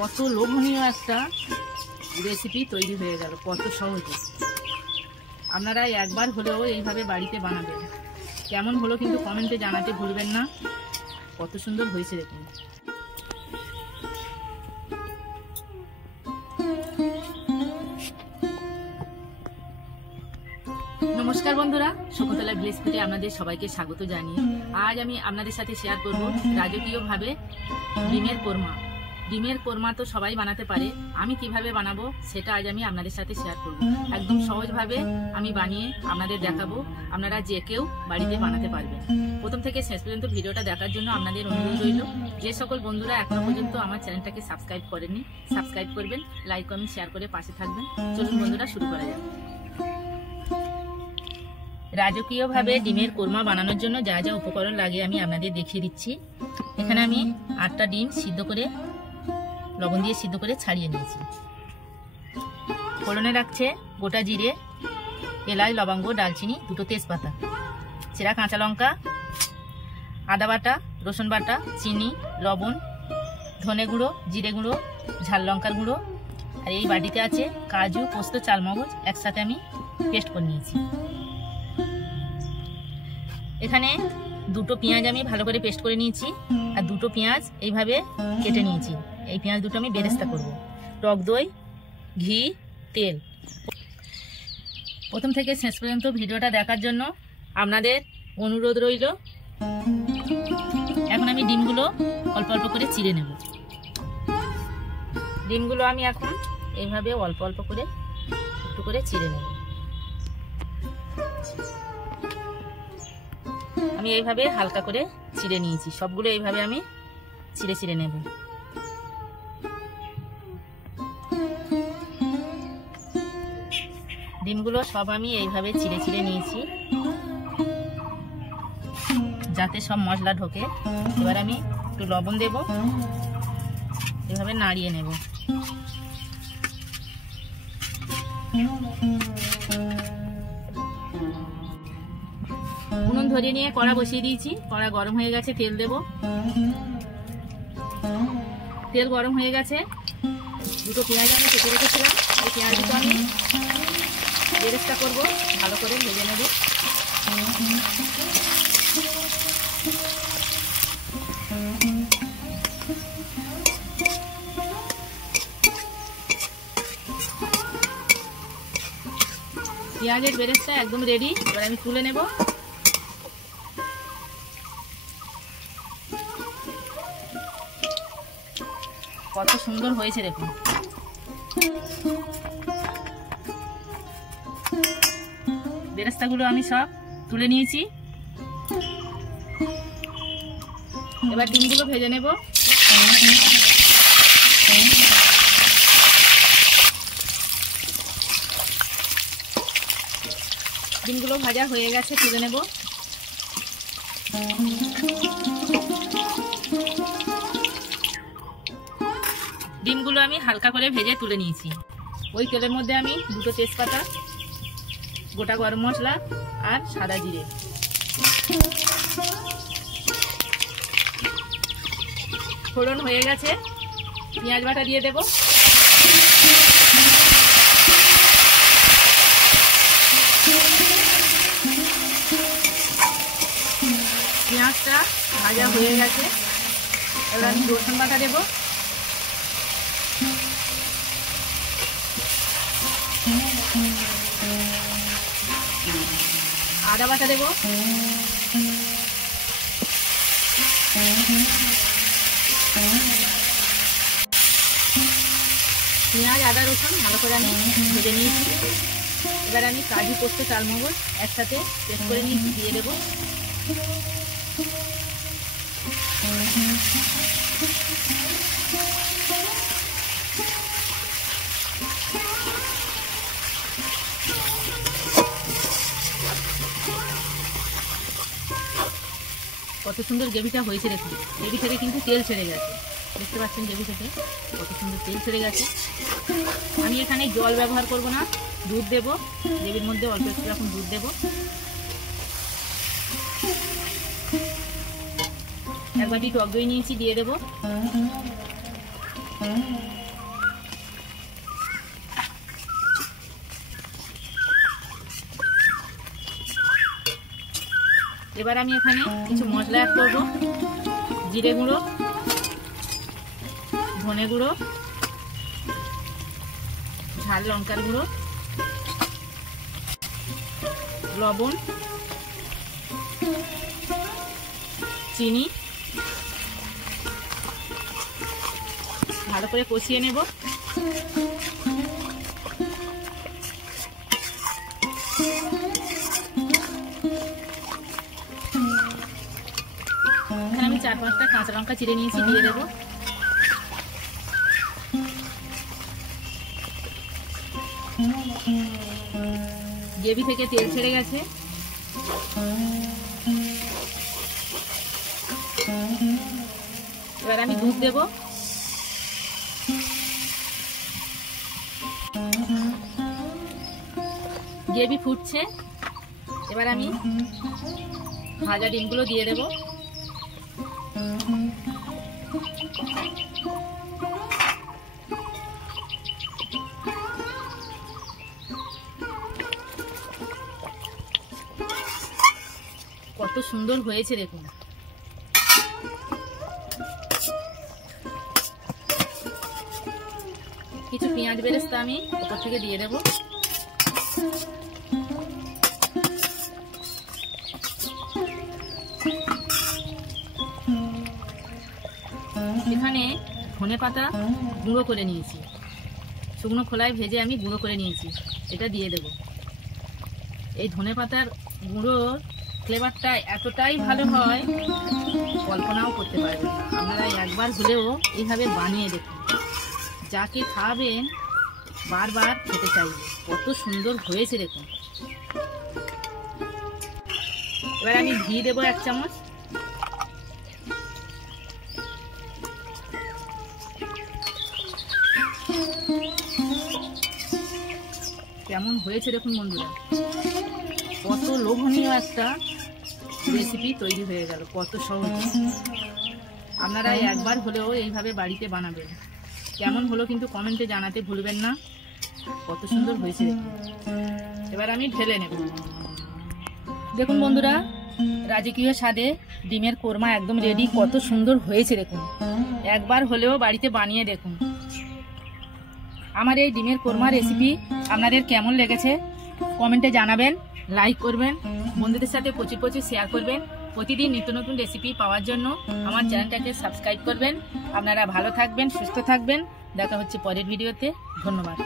কত লোভনীয় একটা রেসিপি তৈরি হয়ে গেল, কত সহজে। আপনারা একবার হলেও এইভাবে বাড়িতে বানাবেন। কেমন হলো কিন্তু কমেন্টে জানাতে ভুলবেন না। কত সুন্দর হয়েছে দেখুন। নমস্কার বন্ধুরা, শকুন্তলা ভিলেজ ফুডে আপনাদের সবাইকে স্বাগত জানিয়ে আজ আমি আপনাদের সাথে শেয়ার করব রাজকীয়ভাবে ডিমের কোরমা। ডিমের কোরমা তো সবাই বানাতে পারে, আমি কিভাবে বানাবো সেটা আজ আমি আপনাদের সাথে শেয়ার করব। একদম সহজভাবে আমি বানিয়ে আপনাদের দেখাবো, আপনারা যে কেউ বাড়িতে বানাতে পারবেন। প্রথম থেকে শেষ পর্যন্ত ভিডিওটা দেখার জন্য আপনাদের অনুরোধ রইল, যে সকল বন্ধুরা এখনো পর্যন্ত আমার চ্যানেলটাকে সাবস্ক্রাইব করেননি সাবস্ক্রাইব করবেন, লাইক কমেন্ট শেয়ার করে পাশে থাকবেন। চলুন বন্ধুরা, শুরু করা যাক। রাজকীয়ভাবে ডিমের কোরমা বানানোর জন্য যা যা উপকরণ লাগে আমি আপনাদের দেখিয়ে দিচ্ছি। এখানে আমি 8টা ডিম সিদ্ধ করে লবণ দিয়ে সিদ্ধ করে ছাড়িয়ে নিয়েছি। ফোড়নে রাখছে গোটা জিরে, এলাচ, লবঙ্গ, ডালচিনি, 2টো তেজপাতা, চেরা কাঁচা লঙ্কা, আদা বাটা, রসুন বাটা, চিনি, লবণ, ধনে গুঁড়ো, জিরে গুঁড়ো, ঝাল লঙ্কার গুঁড়ো, আর এই বাটিতে আছে কাজু, পোস্ত, চালমগজ একসাথে আমি পেস্ট করে নিয়েছি। এখানে 2টো পেঁয়াজ আমি ভালো করে পেস্ট করে নিয়েছি, আর 2টো পেঁয়াজ এইভাবে কেটে নিয়েছি। এই পেঁয়াজ দুটো আমি বেরেস্তা করব। টক দই, ঘি, তেল। প্রথম থেকে শেষ পর্যন্ত ভিডিওটা দেখার জন্য আপনাদের অনুরোধ রইল। এখন আমি ডিমগুলো অল্প অল্প করে চিড়ে নেব। ডিমগুলো আমি এখন এইভাবে অল্প অল্প করে একটু করে চিড়ে নেব। আমি এইভাবে হালকা করে চিড়ে নিয়েছি, সবগুলো এইভাবে আমি চিড়ে চিড়ে নেব। ডিমগুলো সব আমি এইভাবে চিড়ে চিড়ে নিয়েছি যাতে সব মশলা ঢোকে। এবার আমি একটু লবণ দেব, এভাবে নাড়িয়ে নেব। উনুন ধরিয়ে নিয়ে কড়া বসিয়ে দিয়েছি, কড়া গরম হয়ে গেছে, তেল দেব। তেল গরম হয়ে গেছে, 2টো পেঁয়াজ আমি কেটে রেখেছিলাম, এই পেঁয়াজ দুটো আমি বেরেস্তা করব, ভালো করে ভেজে নেব। পেঁয়াজের বেরেস্তা একদম রেডি, এবার আমি তুলে নেব। কত সুন্দর হয়েছে দেখুন। বেরেস্তাগুলো আমি সব তুলে নিয়েছি, এবার ডিমগুলো ভেজে নেব। ডিমগুলো ভাজা হয়ে গেছে, তুলে নেব। ডিমগুলো আমি হালকা করে ভেজে তুলে নিয়েছি। ওই তেলের মধ্যে আমি 2টো তেজপাতা, গোটা গরম মশলা আর সাদা জিরে, ফোড়ন হয়ে গেছে, পেঁয়াজ বাটা দিয়ে দেব। পেঁয়াজটা ভাজা হয়ে গেছে, এবার আমি রসুন বাটা দেব। আদা বাটা দেব। পেঁয়াজ, আদা, রসুন ভালো করে আমি ভেজে নিয়েছি। এবার আমি কাজু, পোস্ত, চালমগজ একসাথে পেস্ট করে নিয়েছি, দিয়ে দেব। কত সুন্দর গ্রেভিটা হয়েছে দেখুন। গ্রেভি থেকে কিন্তু তেল ছেড়ে গেছে, দেখতে পাচ্ছেন গ্রেভি থেকে কত সুন্দর তেল ছেড়ে গেছে। আমি এখানে জল ব্যবহার করব না, দুধ দেব। গ্রেভির মধ্যে অল্প একটু এখন দুধ দেব। এক বাটি টক দই নিয়েছি, দিয়ে দেব। এবার আমি এখানে কিছু মশলা অ্যাড করব। জিরে গুঁড়ো, ধনে গুঁড়ো, ঝাল লঙ্কার গুঁড়ো, লবণ, চিনি ভালো করে কষিয়ে নেব। এখানে আমি 4-5টা কাঁচা লঙ্কা চিড়ে নিয়েছি, দিয়ে দেবো। গ্রেভি থেকে তেল ছেড়ে গেছে। এবার আমি দুধ দেব। গ্রেভি ফুটছে, এবার আমি ভাজা ডিমগুলো দিয়ে দেব। কত সুন্দর হয়েছে দেখুন। কিছু পেঁয়াজ বেরেস্তা আমি উপর থেকে দিয়ে দেব। এখানে ধনেপাতা গুঁড়ো করে নিয়েছি, শুকনো খোলায় ভেজে আমি গুঁড়ো করে নিয়েছি, এটা দিয়ে দেব। এই ধনেপাতার গুঁড়োর ফ্লেভারটা এতটাই ভালো হয় কল্পনাও করতে পারবেন না। আপনারা একবার হলেও এইভাবে বানিয়ে দেখুন, যাকে খাবেন বারবার খেতে চাইবে। কত সুন্দর হয়েছে দেখুন। এবার আমি ঘি দেবো 1 চামচ। কেমন হয়েছে দেখুন বন্ধুরা, কত লোভনীয় একটা রেসিপি তৈরি হয়ে গেল, কত সহজ। আপনারা একবার হলেও এইভাবে বাড়িতে বানাবেন। কেমন হলো কিন্তু কমেন্টে জানাতে ভুলবেন না। কত সুন্দর হয়েছে দেখুন। এবার আমি ঢেলে নেব। দেখুন বন্ধুরা, রাজকীয় স্বাদে ডিমের কোরমা একদম রেডি। কত সুন্দর হয়েছে দেখুন, একবার হলেও বাড়িতে বানিয়ে দেখুন। আমার এই ডিমের কোরমা রেসিপি আপনাদের কেমন লেগেছে কমেন্টে জানাবেন, লাইক করবেন, বন্ধুদের সাথে প্রচুর শেয়ার করবেন। প্রতিদিন নিত্য নতুন রেসিপি পাওয়ার জন্য আমার চ্যানেলটাকে সাবস্ক্রাইব করবেন। আপনারা ভালো থাকবেন, সুস্থ থাকবেন। দেখা হচ্ছে পরের ভিডিওতে। ধন্যবাদ।